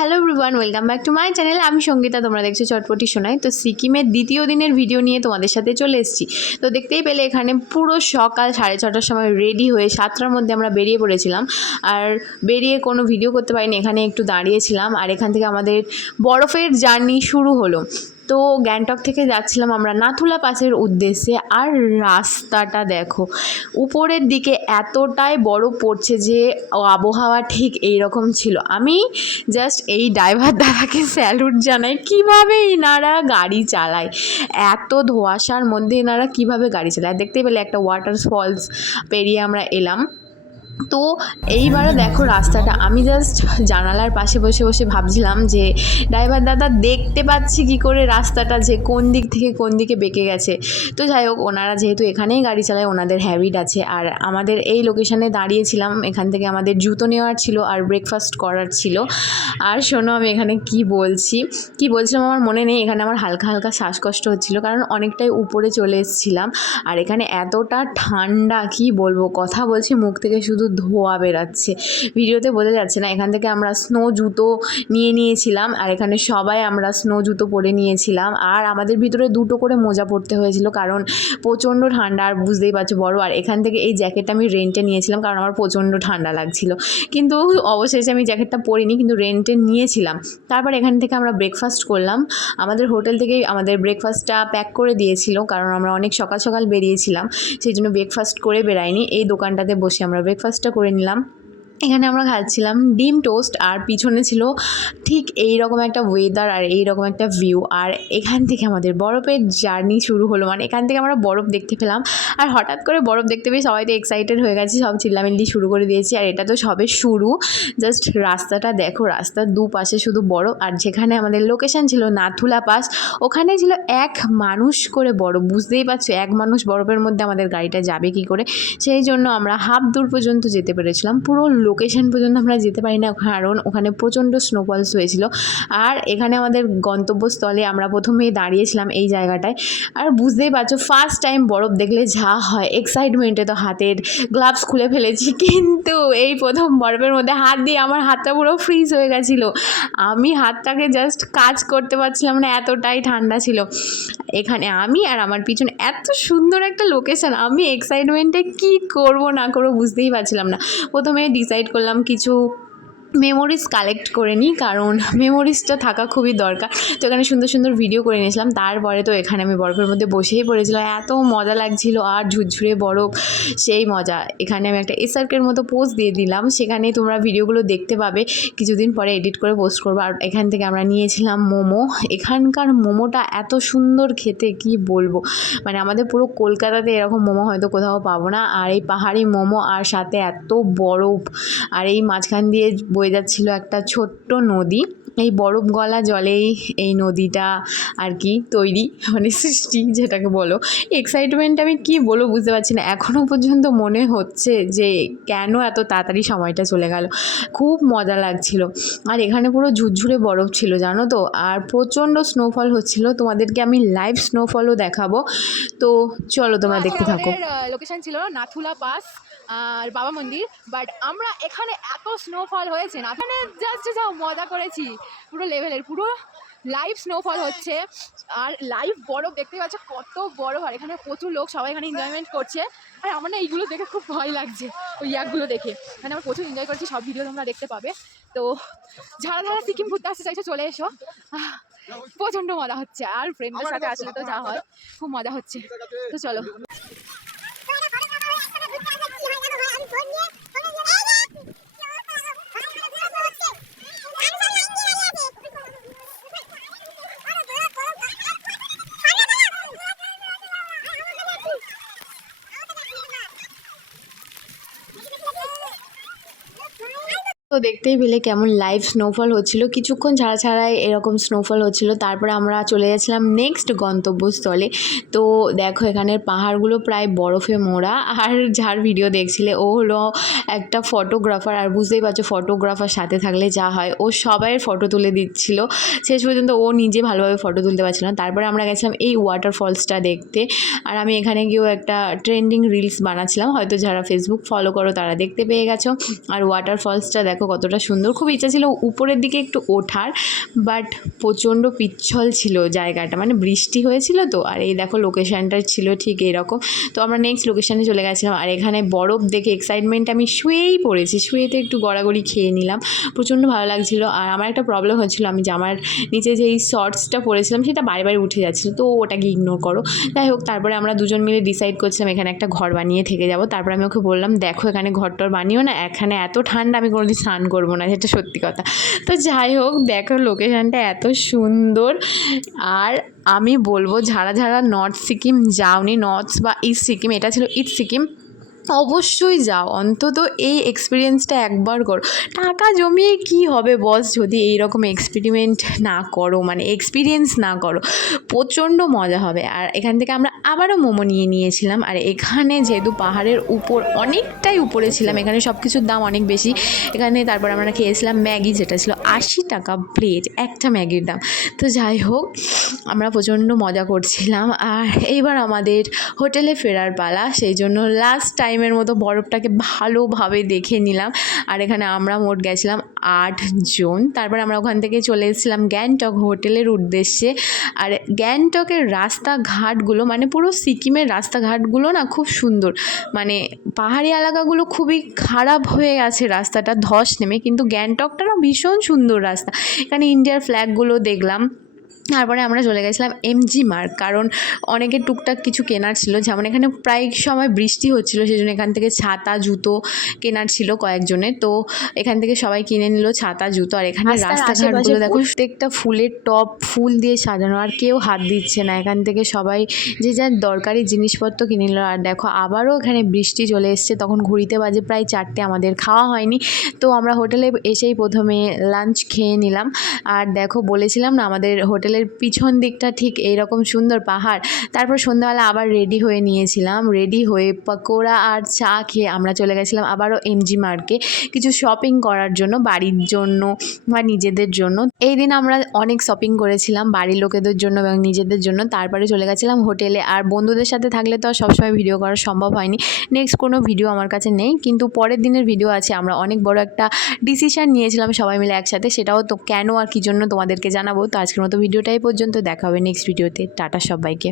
Hello everyone, welcome back to my channel. আমি সঙ্গীতা, তোমরা দেখছো চটপটি শোনাই। তো সিকিমের দ্বিতীয় দিনের ভিডিও নিয়ে তোমাদের সাথে চলে এসেছি। তো দেখতেই পেলে এখানে পুরো সকাল 6:30টার সময় রেডি হয়ে 7টার মধ্যে আমরা বেরিয়ে পড়েছিলাম। আর বেরিয়ে কোনো ভিডিও করতে পারিনি, এখানে একটু দাঁড়িয়েছিলাম। আর এখান থেকে আমাদের বরফের জার্নি শুরু হলো। তো গ্যাংটক থেকে যাচ্ছিলাম আমরা নাথুলা পাসের উদ্দেশ্যে। আর রাস্তাটা দেখো, উপরের দিকে এতটাই বরফ পড়ছে যে আবহাওয়া ঠিক এই রকম ছিল। আমি জাস্ট এই ড্রাইভার দাদাকে স্যালুট জানাই, কীভাবে এনারা গাড়ি চালায়, এত ধোঁয়াশার মধ্যে এনারা কীভাবে গাড়ি চালায়। দেখতে পেলে একটা ওয়াটার ফলস পেরিয়ে আমরা এলাম। তো এইবারও দেখো রাস্তাটা, আমি জাস্ট জানালার পাশে বসে বসে ভাবছিলাম যে ড্রাইভার দাদা দেখতে পাচ্ছি কী করে রাস্তাটা যে কোন দিক থেকে কোন দিকে বেঁকে গেছে। তো যাই হোক, ওনারা যেহেতু এখানেই গাড়ি চালায়, ওনাদের হ্যাবিট আছে। আর আমাদের এই লোকেশানে দাঁড়িয়েছিলাম, এখান থেকে আমাদের জুতো নেওয়ার ছিল আর ব্রেকফাস্ট করার ছিল। আর শোনো, আমি এখানে কী বলছিলাম আমার মনে নেই। এখানে আমার হালকা হালকা শ্বাসকষ্ট হচ্ছিলো, কারণ অনেকটাই উপরে চলে এসেছিলাম। আর এখানে এতটা ঠান্ডা, কি বলবো, কথা বলছি মুখ থেকে শুধু ধোঁয়া বেরাচ্ছে, ভিডিওতে বোঝা যাচ্ছে না। এখান থেকে আমরা স্নো জুতো নিয়েছিলাম, আর এখানে সবাই আমরা স্নো জুতো পরে নিয়েছিলাম। আর আমাদের ভিতরে 2টো করে মোজা পরতে হয়েছিল, কারণ প্রচণ্ড ঠান্ডা। আর বুঝতেই পারছো বড়। আর এখান থেকে এই জ্যাকেটটা আমি রেন্টে নিয়েছিলাম, কারণ আমার প্রচণ্ড ঠান্ডা লাগছিল। কিন্তু অবশেষে আমি জ্যাকেটটা পরিনি, কিন্তু রেন্টে নিয়েছিলাম। তারপর এখান থেকে আমরা ব্রেকফাস্ট করলাম। আমাদের হোটেল থেকেই আমাদের ব্রেকফাস্টটা প্যাক করে দিয়েছিল, কারণ আমরা অনেক সকাল সকাল বেরিয়েছিলাম, সেই জন্য ব্রেকফাস্ট করে বেরাইনি। এই দোকানটাতে বসে আমরা ব্রেকফাস্টটা করে নিলাম। এখানে আমরা খাচ্ছিলাম ডিম টোস্ট, আর পিছনে ছিল ঠিক এই রকম একটা ওয়েদার আর এই রকম একটা ভিউ। আর এখান থেকে আমাদের বরফের জার্নি শুরু হলো, মানে এখান থেকে আমরা বরফ দেখতে পেলাম। আর হঠাৎ করে বরফ দেখতে পেয়ে সবাই তো এক্সাইটেড হয়ে গেছি, সব চিল্লামিল্লি শুরু করে দিয়েছি। আর এটা তো সবে শুরু, জাস্ট রাস্তাটা দেখো, রাস্তার দুপাশে শুধু বরফ। আর যেখানে আমাদের লোকেশান ছিল নাথুলা পাস, ওখানে ছিল 1 মানুষ করে বরফ। বুঝতেই পারছো, 1 মানুষ বরফের মধ্যে আমাদের গাড়িটা যাবে কী করে। সেই জন্য আমরা হাফ দূর পর্যন্ত যেতে পেরেছিলাম, পুরো লোকেশন পর্যন্ত আমরা যেতে পারি না, কারণ ওখানে প্রচণ্ড স্নোফলস হয়েছিল। আর এখানে আমাদের গন্তব্যস্থলে আমরা প্রথমেই দাঁড়িয়েছিলাম এই জায়গাটায়। আর বুঝতেই পারছো, ফার্স্ট টাইম বরফ দেখলে যা হয়, এক্সাইটমেন্টে তো হাতের গ্লাভস খুলে ফেলেছি। কিন্তু এই প্রথম বরফের মধ্যে হাত দিয়ে আমার হাতটা পুরো ফ্রিজ হয়ে গেছিলো। আমি হাতটাকে জাস্ট কাজ করতে পারছিলাম না, এতটাই ঠান্ডা ছিল। এখানে আমি আর আমার পিছনে এত সুন্দর একটা লোকেশান, আমি এক্সাইটমেন্টে কী করব না করবো বুঝতেই পারছিলাম না। প্রথমে ডিসাইড করলাম কিছু মেমোরিজ কালেক্ট করে নিই, কারণ মেমোরিজটা থাকা খুবই দরকার। তো এখানে সুন্দর সুন্দর ভিডিও করে নিয়েছিলাম। তারপরে তো এখানে আমি বরফের মধ্যে বসেই পড়েছিলাম, এত মজা লাগছিল। আর ঝুরঝুরে বরফ, সেই মজা। এখানে আমি একটা এসআরকের মতো পোজ দিয়ে দিলাম, সেখানে তোমরা ভিডিওগুলো দেখতে পাবে, কিছুদিন পরে এডিট করে পোস্ট করবো। আর এখান থেকে আমরা নিয়েছিলাম মোমো। এখানকার মোমোটা এত সুন্দর খেতে, কি বলবো, মানে আমাদের পুরো কলকাতাতে এরকম মোমো হয়তো কোথাও পাবো না। আর এই পাহাড়ি মোমো, আর সাথে এত বরফ। আর এই মাঝখান দিয়ে বয়ে যাচ্ছিল একটা ছোট্ট নদী। এই বরফ গলা জলেই এই নদীটা আর কি তৈরি, মানে সৃষ্টি যেটাকে বলো। এক্সাইটমেন্ট আমি কি বলবো বুঝতে পারছি না। এখনও পর্যন্ত মনে হচ্ছে যে কেন এত তাড়াতাড়ি সময়টা চলে গেল, খুব মজা লাগছিল। আর এখানে পুরো ঝুরঝুরে বরফ ছিল, জানো তো। আর প্রচণ্ড স্নোফল হচ্ছিল, তোমাদেরকে আমি লাইভ স্নোফলও দেখাবো। তো চলো তোমরা দেখতে থাকো। লোকেশন ছিল নাথুলা পাস আর বাবা মন্দির, বাট আমরা এখানে এত স্নোফল হয়েছে না, এখানে জাস্ট যা মজা করেছি, পুরো লেভেলের, পুরো লাইভ স্নোফল হচ্ছে। আর লাইভ বরফ দেখতে পাচ্ছ কত বরফ। আর এখানে প্রচুর লোক, সবাই এখানে এনজয়মেন্ট করছে। আর আমার না এইগুলো দেখে খুব ভয় লাগছে, ওই ইয়াকগুলো দেখে। মানে আমরা প্রচুর এনজয় করছি, সব ভিডিও তোমরা দেখতে পাবে। তো যারা সিকিম ঘুরতে আসতে চাইছো চলে এসো, প্রচণ্ড মজা হচ্ছে। আর ফ্রেন্ডদের সাথে আসলে তো যা হয়, খুব মজা হচ্ছে। তো চলো। তো দেখতেই পেলে কেমন লাইভ স্নোফল হচ্ছিল, কিছুক্ষণ ছাড়াই এরকম স্নোফল হচ্ছিল। তারপরে আমরা চলে যাচ্ছিলাম নেক্সট গন্তব্যস্থলে। তো দেখো, এখানের পাহাড়গুলো প্রায় বরফে মোড়া। আর যার ভিডিও দেখছিলে ও হলো একটা ফটোগ্রাফার। আর বুঝতেই পারছো, ফটোগ্রাফার সাথে থাকলে যা হয়, ও সবাইয়ের ফটো তুলে দিচ্ছিল। শেষ পর্যন্ত ও নিজে ভালোভাবে ফটো তুলতে পারছিল না। তারপরে আমরা গেছিলাম এই ওয়াটারফলসটা দেখতে। আর আমি এখানে গিয়েও একটা ট্রেন্ডিং রিলস বানাচ্ছিলাম, হয়তো যারা ফেসবুক ফলো করো তারা দেখতে পেয়ে গেছো। আর ওয়াটারফলসটা দেখো দেখো কতটা সুন্দর। খুব ইচ্ছা ছিল উপরের দিকে একটু ওঠার, বাট প্রচণ্ড পিচ্ছল ছিল জায়গাটা, মানে বৃষ্টি হয়েছিল তো। আর এই দেখো লোকেশানটা ছিল ঠিক এরকম। তো আমরা নেক্সট লোকেশানে চলে গেছিলাম, আর এখানে বরফ দেখে এক্সাইটমেন্ট আমি শুয়েই পড়েছি, শুয়েতে একটু গড়াগড়ি খেয়ে নিলাম, প্রচণ্ড ভালো লাগছিলো। আর আমার একটা প্রবলেম হচ্ছিলো, আমি জামার নিচে যেই শর্টসটা পরেছিলাম সেটা বারে উঠে যাচ্ছিলো, তো ওটাকে ইগনোর করো। যাই হোক, তারপরে আমরা দুজন মিলে ডিসাইড করছিলাম এখানে একটা ঘর বানিয়ে থেকে যাব। তারপরে আমি ওকে বললাম, দেখো এখানে ঘরটর বানিও না, এখানে এত ঠান্ডা, আমি কোনোদিন স্নান করবো না, সেটা সত্যি কথা। তো যাই হোক, দেখো লোকেশানটা এত সুন্দর। আর আমি বলবো যারা যারা নর্থ সিকিম যাওনি, নর্থ বা ইস্ট সিকিম, এটা ছিল ইস্ট সিকিম, অবশ্যই যাও, অন্তত এই এক্সপিরিয়েন্সটা একবার করো। টাকা জমিয়ে কি হবে বস, যদি এইরকম এক্সপেরিমেন্ট না করো, মানে এক্সপিরিয়েন্স না করো। প্রচণ্ড মজা হবে। আর এখান থেকে আমরা আবারও মোমো নিয়েছিলাম। আর এখানে যেহেতু পাহাড়ের উপর, অনেকটাই উপরে ছিলাম, এখানে সব কিছুর দাম অনেক বেশি। এখানে তারপর আমরা খেয়েছিলাম ম্যাগি, যেটা ছিল 80 টাকা প্লেট, একটা ম্যাগির দাম। তো যাই হোক, আমরা প্রচণ্ড মজা করছিলাম। আর এইবার আমাদের হোটেলে ফেরার পালা, সেই জন্য লাস্ট টাইমের মতো বরফটাকে ভালোভাবে দেখে নিলাম। আর এখানে আমরা মোট গেছিলাম 8 জন। তারপর আমরা ওখান থেকে চলে এসেছিলাম গ্যাংটক হোটেলের উদ্দেশ্যে। আর গ্যাংটকের রাস্তাঘাটগুলো, মানে পুরো সিকিমের রাস্তাঘাটগুলো না খুব সুন্দর, মানে পাহাড়ি এলাকাগুলো খুবই খারাপ হয়ে গেছে রাস্তাটা ধস নেমে, কিন্তু গ্যাংটকটা না ভীষণ সুন্দর রাস্তা। এখানে ইন্ডিয়ার ফ্ল্যাগগুলো দেখলাম। তারপরে আমরা চলে গেছিলাম এমজি মার্গ, কারণ অনেকের টুকটাক কিছু কেনার ছিল, যেমন এখানে প্রায় সময় বৃষ্টি হচ্ছিলো, সেই জন্য এখান থেকে ছাতা জুতো কেনার ছিল কয়েকজনের। তো এখান থেকে সবাই কিনে নিল ছাতা জুতো। আর এখানে রাস্তাঘাটগুলো দেখো, প্রত্যেকটা ফুলের টপ ফুল দিয়ে সাজানো, আর কেউ হাত দিচ্ছে না। এখান থেকে সবাই যে যার দরকারি জিনিসপত্র কিনে নিল। আর দেখো আবারও এখানে বৃষ্টি চলে এসছে, তখন ঘড়িতে বাজে প্রায় 4টে, আমাদের খাওয়া হয়নি। তো আমরা হোটেলে এসেই প্রথমে লাঞ্চ খেয়ে নিলাম। আর দেখো বলেছিলাম না, আমাদের হোটেলের পিছন দিকটা ঠিক এইরকম সুন্দর পাহাড়। তারপর সন্ধ্যাবেলা আবার রেডি হয়ে নিয়েছিলাম, রেডি হয়ে পকোড়া আর চা খেয়ে আমরা চলে গেছিলাম আবারও এমজি মার্গে কিছু শপিং করার জন্য, বাড়ির জন্য বা নিজেদের জন্য। এই দিন আমরা অনেক শপিং করেছিলাম, বাড়ির লোকেদের জন্য এবং নিজেদের জন্য। তারপরে চলে গেছিলাম হোটেলে। আর বন্ধুদের সাথে থাকলে তো আর সবসময় ভিডিও করা সম্ভব হয়নি, নেক্সট কোনো ভিডিও আমার কাছে নেই, কিন্তু পরের দিনের ভিডিও আছে। আমরা অনেক বড় একটা ডিসিশন নিয়েছিলাম সবাই মিলে একসাথে, সেটাও তো কেন আর কী জন্য তোমাদেরকে জানাবো। তো আজকের মতো ভিডিওটাই পর্যন্ত, দেখা হবে নেক্সট ভিডিওতে। টাটা সবাইকে।